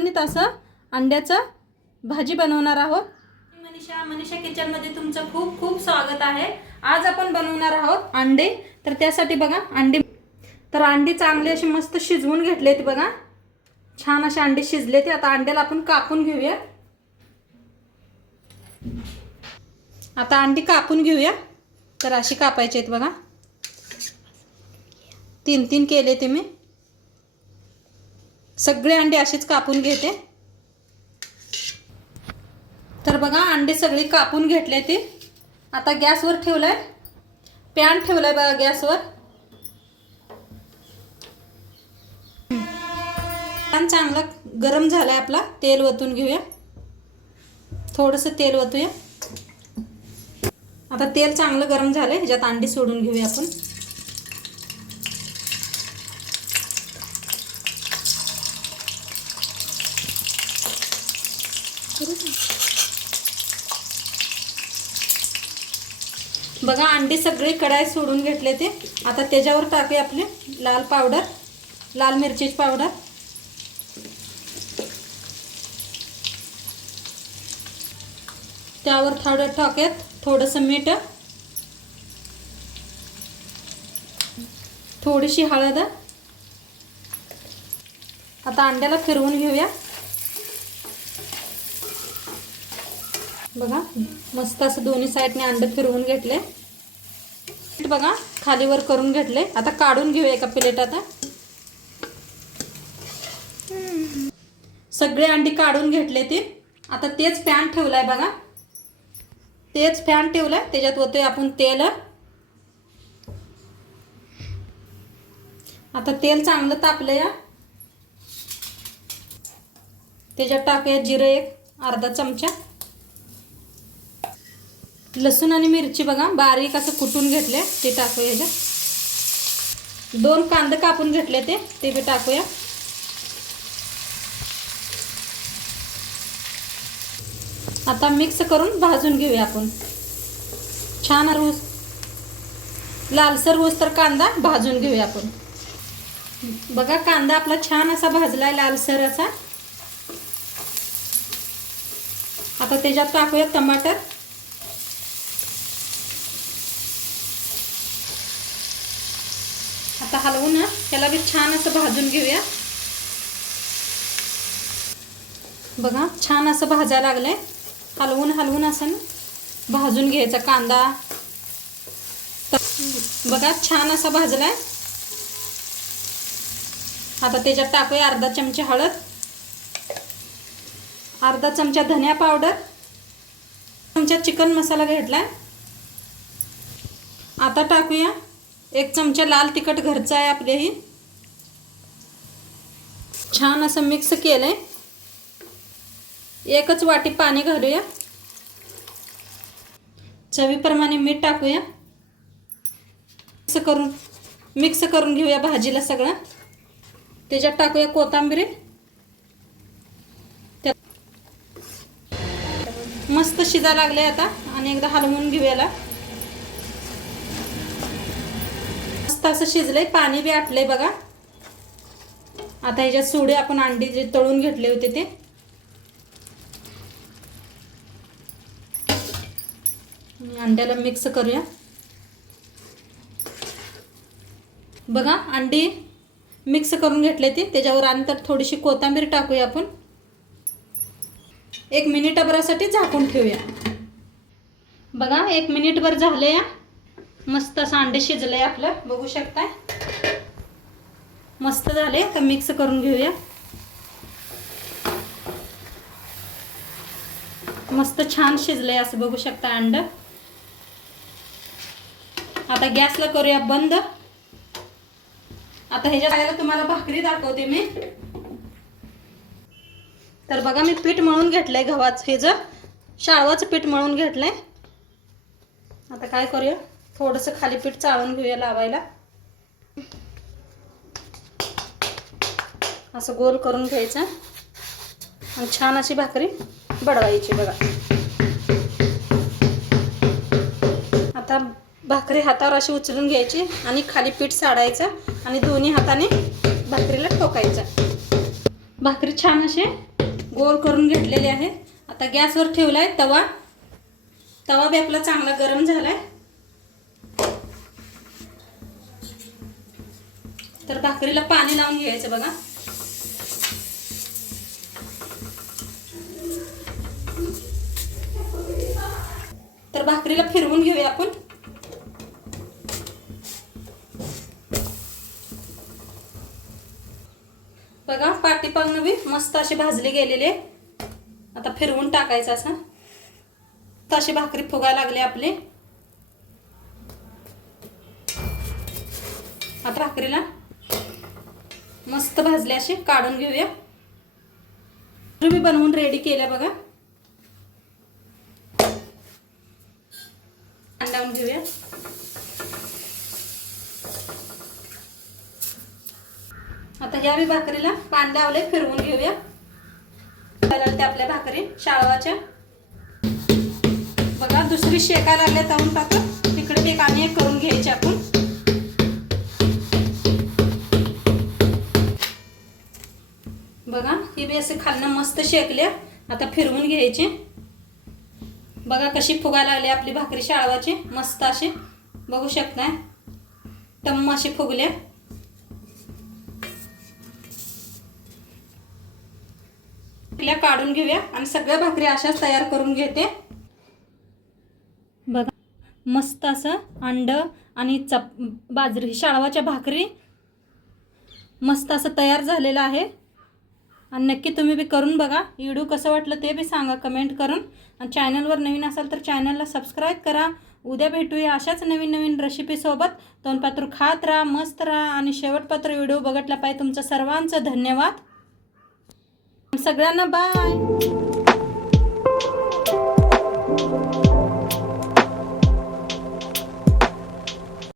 झणझणीत असं अंड्याचं भाजी बनवणार आहोत। मनीषा किचनमध्ये तुमचं खूप खूप स्वागत आहे। आज आपण बनवणार आहोत अंडे। तर त्यासाठी बघा अंडी चांगली अशी मस्त शिजवून घेतलेत बघा। छान असे अंडे शिजले ते। आता अंड्याला आपण कापून घेऊया। आता अंडी कापून घेऊया। तर अशी कापायची आहेत बघा। 3-3 केले ते मी। सगळे अंडे असेच कापून घेते। तर बघा अंडे सगळे कापून घेतले ते। आता गॅसवर ठेवलाय, पॅन ठेवलाय बघा गॅसवर। पॅन चांगला गरम झालाय आपला। तेल ओतून घेऊया, थोडंसं तेल ओतूया। आता तेल चांगलं गरम झालंय, ह्याच्यात अंडी सोडून घेऊया आपण। बघा अंडे सगळे कढाई सोडून घेतले ते। आता त्याच्यावर टाकूया आपले लाल पावडर, लाल मिरचीची पावडर। त्यावर टाकूयात थोडंसं मीठ, थोडीशी हळद। आता अंड्याला फिरवून घेऊया। बघा मस्त असं दोन्ही साईडने अंडे फिरवून घेतले बघा, खालीवर करून घेतले। आता काढून घेऊया एका प्लेटात। सगळे अंडे काढून घेतले ते। आता तेच पॅन ठेवलाय बघा, तेच पॅन ठेवलाय। त्याच्यात ओतूया आपण तेल। आता तेल चांगलं तापलंय। त्याच्यात टाकूया जिरं एक अर्धा चमचा। लसूण आणि मिरची बघा बारीक असं कुटून घेतले ते टाकूया ह्याच्यात। 2 कांदे कापून घेतले ते बी टाकूया। आता मिक्स करून भाजून घेऊया आपण। छान लालसर होऊस तर कांदा भाजून घेऊया आपण। बघा कांदा आपला छान असा भाजलाय, लालसर असा। आता त्याच्यात टाकूया टमाटर। आता हलवून त्याला बी छान असं भाजून घेऊया। बघा छान असं भाजायला लागलंय। हलवून असं भाजून घ्यायचा कांदा। बघा छान असा भाजलाय। आता त्याच्यात टाकूया अर्धा चमचा हळद, अर्धा चमचा धनिया पावडर, चमचा चिकन मसाला घेतलाय। आता टाकूया 1 चमचा लाल तिखट घरचा आहे आपले ही। छान असं मिक्स केलंय। 1च वाटी पाणी घालूया। चवीप्रमाणे मीठ टाकूया। मिक्स करून घेऊया भाजीला सगळं। त्याच्यात टाकूया कोथिंबीर। मस्त शिजायला लागले आता। आणि एकदा हलवून घेऊया। मस्त असं शिजलंय, पाणी बी आटलंय बघा। आता ह्याच्यात सोडूया आपण अंडी जे तळून घेतले होते ते। अंड्याला मिक्स करूया। बघा अंडी मिक्स करून घेतले ते। त्याच्यावर आणि तर थोडीशी कोथिंबीर टाकूया आपण। 1 मिनिटभरासाठी झाकून ठेवूया। बघा 1 मिनिटभर झाले। मस्त असं अंडे शिजलंय आपलं, बघू शकताय। मस्त झाले। तर मिक्स करून घेऊया। मस्त छान शिजलंय असं बघू शकता अंड। आता गॅसला करूया बंद। आता ह्याच्या तुम्हाला भाकरी दाखवते मी। तर बघा मी पीठ मळून घेतलंय गव्हाचं, ह्याचं शाळवाचं पीठ मळून घेतलंय। आता काय करूया, थोडंसं खाली पीठ चाळून घेऊया लावायला। असं गोल करून घ्यायचं आणि छान अशी भाकरी बडवायची बघा। आता भाकरी हातावर अशी उचलून घ्यायची आणि खाली पीठ साडायचं आणि दोन्ही हाताने भाकरीला ठोकायचं। भाकरी छान अशी गोल करून घेतलेले आहे. आता गॅसवर ठेवलाय तवा. तवा बी आपला चांगला गरम झालाय. तर भाकरीला पाणी लावून घ्यायचं बघा. तर भाकरीला फिरवून घेऊया आपण. बघा पाठीपागनं बी मस्त अशी भाजली गेलेली. आता फिरवून टाकायचं असं. अशी भाकरी फुगायला लागली आपली. आता भाकरीला मस्त भाजली अशी काढून घेऊया. मी बनवून रेडी केल्या बघा. लावून घेऊया. आता ह्या बी भाकरीला पान लावले फिरवून घेऊया. ते आपल्या भाकरी शाळवाच्या बघा दुसरी शेकायला लागले तावून टाकून तिकडे बी आणि एक करून घ्यायचे आपण. बघा ही बी असे खालनं मस्त शेकल्या. आता फिरवून घ्यायचे. बघा कशी फुगायला लागली आपली भाकरी शाळवाची मस्त अशी बघू शकताय. टम्म अशी फुगल्या. काढून घेऊया आणि सगळ्या भाकरी अशाच तयार करून घेते. बघा मस्त असं अंड आणि बाजरी शाळवाच्या भाकरी मस्त असं तयार झालेलं आहे. आणि नक्की तुम्ही बी करून बघा. व्हिडिओ कसं वाटलं ते बी सांगा कमेंट करून. आणि चॅनलवर नवीन असाल तर चॅनलला सबस्क्राईब करा. उद्या भेटूया अशाच नवीन नवीन रेसिपीसोबत. तोंडपात्र खात राहा, मस्त राहा आणि शेवटपात्र व्हिडिओ बघितला पाहिजे. तुमचं सर्वांचं धन्यवाद. सगळ्यांना बाय.